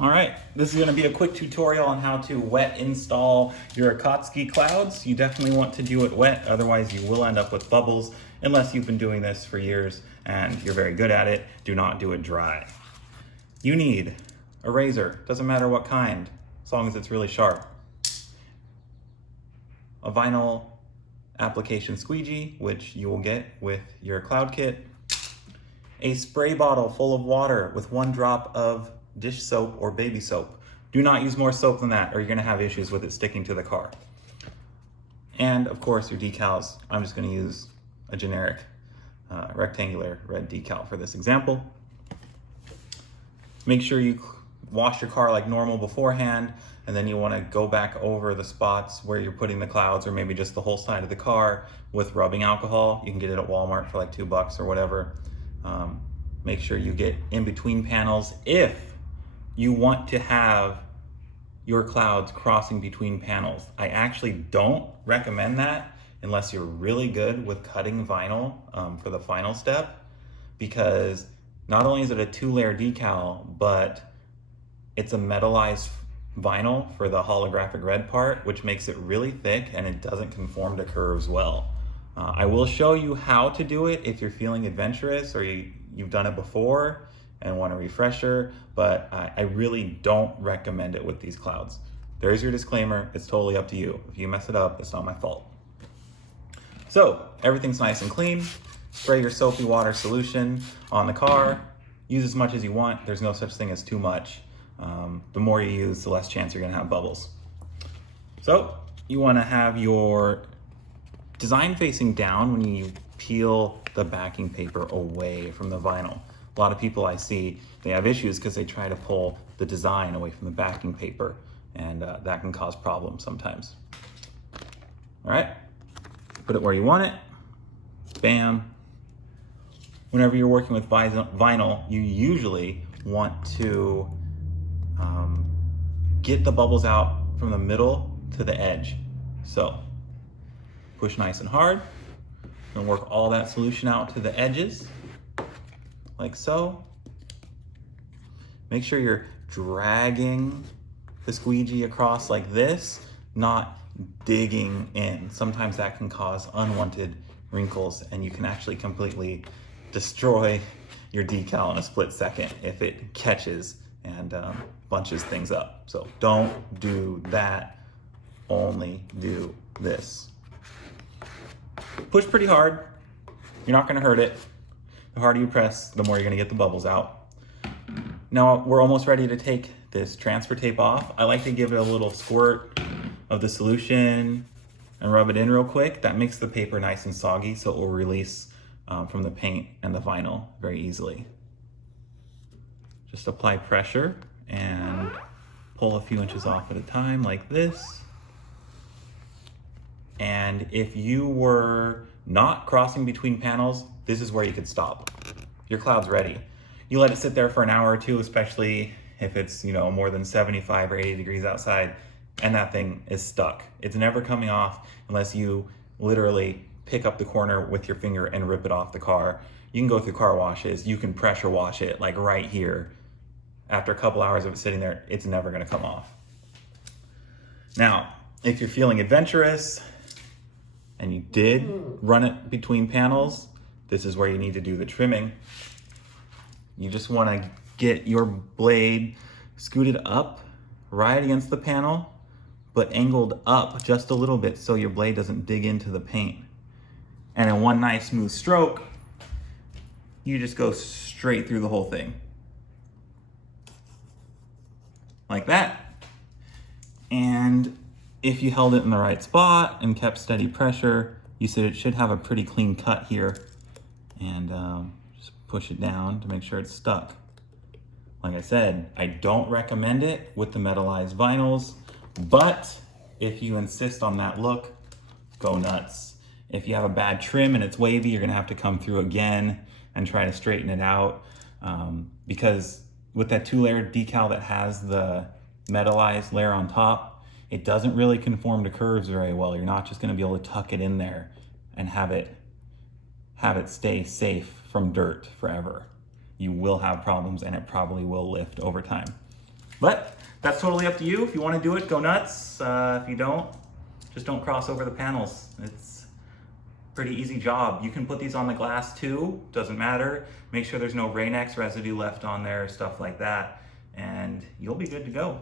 All right, this is going to be a quick tutorial on how to wet install your Akatsuki clouds. You definitely want to do it wet, otherwise you will end up with bubbles unless you've been doing this for years and you're very good at it. Do not do it dry. You need a razor, doesn't matter what kind, as long as it's really sharp. A vinyl application squeegee, which you will get with your cloud kit. A spray bottle full of water with 1 drop of dish soap or baby soap. Do not use more soap than that or you're gonna have issues with it sticking to the car. And of course your decals. I'm just gonna use a generic rectangular red decal for this example. Make sure you wash your car like normal beforehand, and then you wanna go back over the spots where you're putting the clouds or maybe just the whole side of the car with rubbing alcohol. You can get it at Walmart for like $2 or whatever. Make sure you get in between panels if you want to have your clouds crossing between panels. I actually don't recommend that unless you're really good with cutting vinyl for the final step, because not only is it a 2-layer decal, but it's a metallized vinyl for the holographic red part, which makes it really thick and it doesn't conform to curves well. I will show you how to do it if you're feeling adventurous or you've done it before and want a refresher, but I really don't recommend it with these clouds. There's your disclaimer, it's totally up to you. If you mess it up, it's not my fault. So everything's nice and clean. Spray your soapy water solution on the car. Use as much as you want. There's no such thing as too much. The more you use, the less chance you're gonna have bubbles. So you wanna have your design facing down when you peel the backing paper away from the vinyl. A lot of people I see, they have issues because they try to pull the design away from the backing paper, and that can cause problems sometimes. All right, put it where you want it, bam. Whenever you're working with vinyl, you usually want to get the bubbles out from the middle to the edge. So push nice and hard, and work all that solution out to the edges, like so. Make sure you're dragging the squeegee across like this, not digging in. Sometimes that can cause unwanted wrinkles and you can actually completely destroy your decal in a split second if it catches and bunches things up. So don't do that, only do this. Push pretty hard, you're not gonna hurt it. The harder you press, the more you're gonna get the bubbles out. Now we're almost ready to take this transfer tape off. I like to give it a little squirt of the solution and rub it in real quick. That makes the paper nice and soggy, so it will release from the paint and the vinyl very easily. Just apply pressure and pull a few inches off at a time like this. And if you were not crossing between panels, this is where you could stop. Your cloud's ready. You let it sit there for an hour or two, especially if it's, more than 75 or 80 degrees outside, and that thing is stuck. It's never coming off unless you literally pick up the corner with your finger and rip it off the car. You can go through car washes, you can pressure wash it like right here. After a couple hours of it sitting there, it's never gonna come off. Now, if you're feeling adventurous and you did run it between panels, this is where you need to do the trimming. You just wanna get your blade scooted up right against the panel, but angled up just a little bit so your blade doesn't dig into the paint. And in one nice smooth stroke, you just go straight through the whole thing. Like that. And if you held it in the right spot and kept steady pressure, you said it should have a pretty clean cut here. And just push it down to make sure it's stuck. Like I said, I don't recommend it with the metallized vinyls, but if you insist on that look, go nuts. If you have a bad trim and it's wavy, you're gonna have to come through again and try to straighten it out, because with that 2-layer decal that has the metallized layer on top, it doesn't really conform to curves very well. You're not just gonna be able to tuck it in there and have it stay safe from dirt forever. You will have problems and it probably will lift over time. But that's totally up to you. If you want to do it, go nuts. If you don't, just don't cross over the panels. It's a pretty easy job. You can put these on the glass too, doesn't matter. Make sure there's no Rain-X residue left on there, stuff like that, and you'll be good to go.